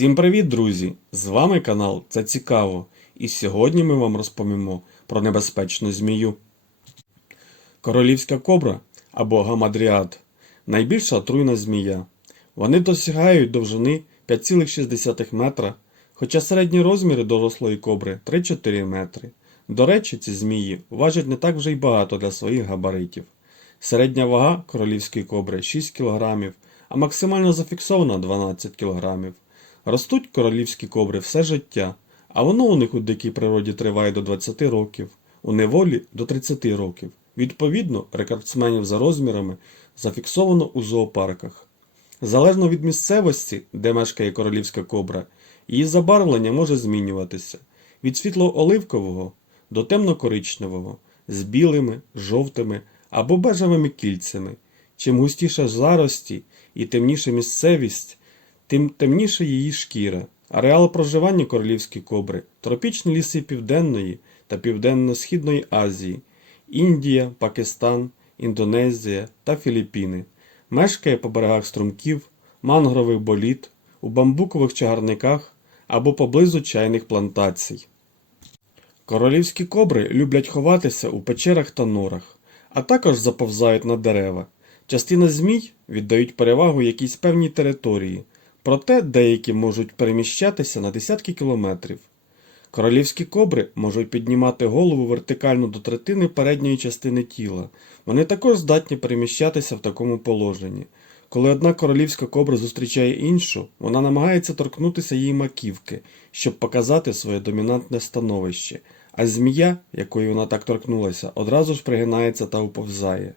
Всім привіт, друзі! З вами канал Це Цікаво. І сьогодні ми вам розповімо про небезпечну змію. Королівська кобра або гамадріад найбільша отруйна змія. Вони досягають довжини 5,6 метра, хоча середні розміри дорослої кобри 3-4 метри. До речі, ці змії важать не так вже й багато для своїх габаритів. Середня вага королівської кобри 6 кг, а максимально зафіксована 12 кг. Ростуть королівські кобри все життя, а воно у них у дикій природі триває до 20 років, у неволі до 30 років. Відповідно, рекордсменів за розмірами зафіксовано у зоопарках. Залежно від місцевості, де мешкає королівська кобра, її забарвлення може змінюватися від світло-оливкового до темно-коричневого, з білими, жовтими або бежевими кільцями. Чим густіше зарості і темніша місцевість, тим темніша її шкіра. Ареал проживання королівської кобри тропічні ліси Південної та Південно-Східної Азії, Індія, Пакистан, Індонезія та Філіппіни. Мешкає по берегах струмків, мангрових боліт, у бамбукових чагарниках або поблизу чайних плантацій. Королівські кобри люблять ховатися у печерах та норах, а також заповзають на дерева. Частина змій віддають перевагу якійсь певній території, проте деякі можуть переміщатися на десятки кілометрів. Королівські кобри можуть піднімати голову вертикально до третини передньої частини тіла. Вони також здатні переміщатися в такому положенні. Коли одна королівська кобра зустрічає іншу, вона намагається торкнутися її маківки, щоб показати своє домінантне становище, а змія, якої вона так торкнулася, одразу ж пригинається та уповзає.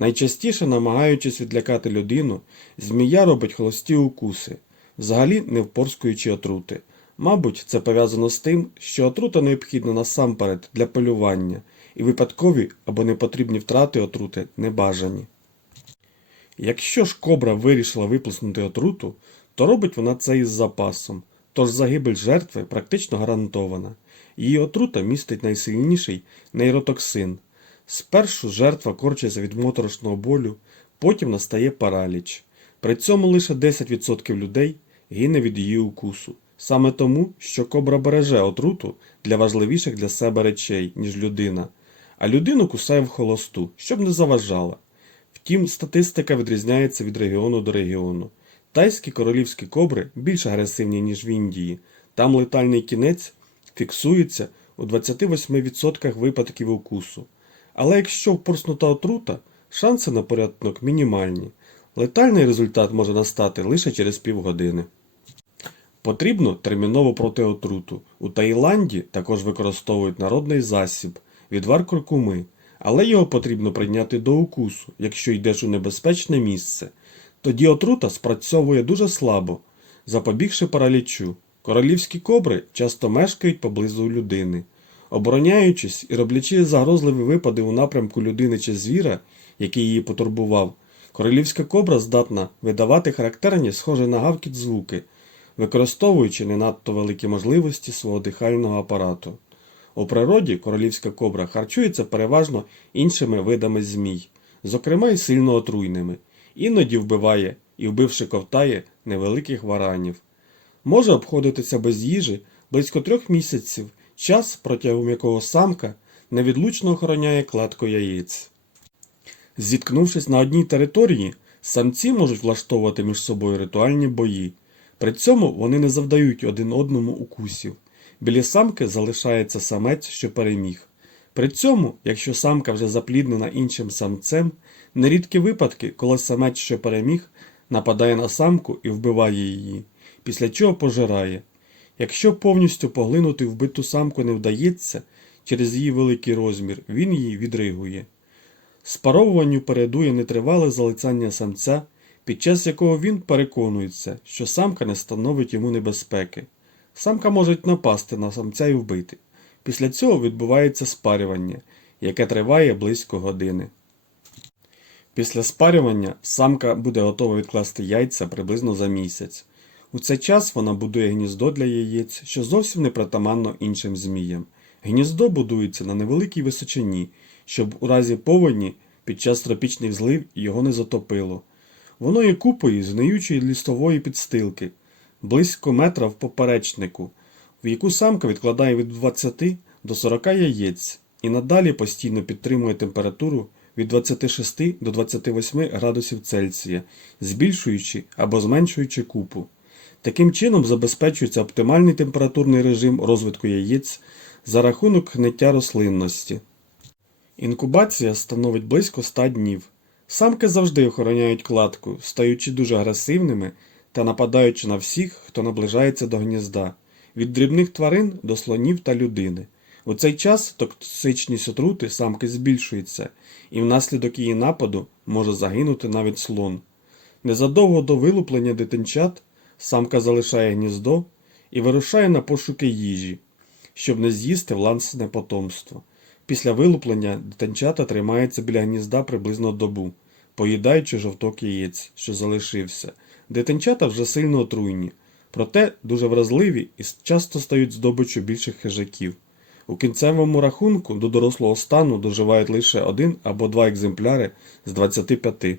Найчастіше, намагаючись відлякати людину, змія робить холості укуси, взагалі не впорскуючи отрути. Мабуть, це пов'язано з тим, що отрута необхідна насамперед для полювання, і випадкові або непотрібні втрати отрути не бажані. Якщо ж кобра вирішила виплеснути отруту, то робить вона це із запасом, тож загибель жертви практично гарантована. Її отрута містить найсильніший нейротоксин. Спершу жертва корчиться від моторошного болю, потім настає параліч. При цьому лише 10% людей гине від її укусу. Саме тому, що кобра береже отруту для важливіших для себе речей, ніж людина, а людину кусає в холосту, щоб не заважала. Втім, статистика відрізняється від регіону до регіону. Тайські королівські кобри більш агресивні, ніж в Індії. Там летальний кінець фіксується у 28% випадків укусу. Але якщо впорснута отрута, шанси на порятунок мінімальні. Летальний результат може настати лише через півгодини. Потрібно терміново проти отруту. У Таїланді також використовують народний засіб відвар куркуми, але його потрібно прийняти до укусу, якщо йдеш у небезпечне місце. Тоді отрута спрацьовує дуже слабо, запобігши паралічу. Королівські кобри часто мешкають поблизу людини. Обороняючись і роблячи загрозливі випади у напрямку людини чи звіра, який її потурбував, королівська кобра здатна видавати характерні, схожі на гавкіт звуки, використовуючи не надто великі можливості свого дихального апарату. У природі королівська кобра харчується переважно іншими видами змій, зокрема й сильно отруйними, іноді вбиває і, вбивши ковтає невеликих варанів. Може обходитися без їжі близько трьох місяців, час, протягом якого самка невідлучно охороняє кладку яєць. Зіткнувшись на одній території, самці можуть влаштовувати між собою ритуальні бої. При цьому вони не завдають один одному укусів. Біля самки залишається самець, що переміг. При цьому, якщо самка вже запліднена іншим самцем, нерідкі випадки, коли самець, що переміг, нападає на самку і вбиває її, після чого пожирає. Якщо повністю поглинути вбиту самку не вдається, через її великий розмір він її відригує. Спаровуванню передує нетривале залицяння самця, під час якого він переконується, що самка не становить йому небезпеки. Самка може напасти на самця і вбити. Після цього відбувається спарювання, яке триває близько години. Після спарювання самка буде готова відкласти яйця приблизно за місяць. У цей час вона будує гніздо для яєць, що зовсім не притаманно іншим зміям. Гніздо будується на невеликій височині, щоб у разі повені під час тропічних злив його не затопило. Воно є купою з гниючої лістової підстилки. близько метра в поперечнику, в яку самка відкладає від 20 до 40 яєць і надалі постійно підтримує температуру від 26 до 28 градусів Цельсія, збільшуючи або зменшуючи купу. Таким чином забезпечується оптимальний температурний режим розвитку яєць за рахунок гниття рослинності. Інкубація становить близько 100 днів. Самки завжди охороняють кладку, стаючи дуже агресивними та нападаючи на всіх, хто наближається до гнізда, від дрібних тварин до слонів та людини. У цей час токсичність отрути самки збільшується, і внаслідок її нападу може загинути навіть слон. Незадовго до вилуплення дитинчат самка залишає гніздо і вирушає на пошуки їжі, щоб не з'їсти власне потомство. Після вилуплення дитинчата тримаються біля гнізда приблизно добу, поїдаючи жовток яєць, що залишився. Дитинчата вже сильно отруйні, проте дуже вразливі і часто стають здобиччю більших хижаків. У кінцевому рахунку до дорослого стану доживають лише один або два екземпляри з 25.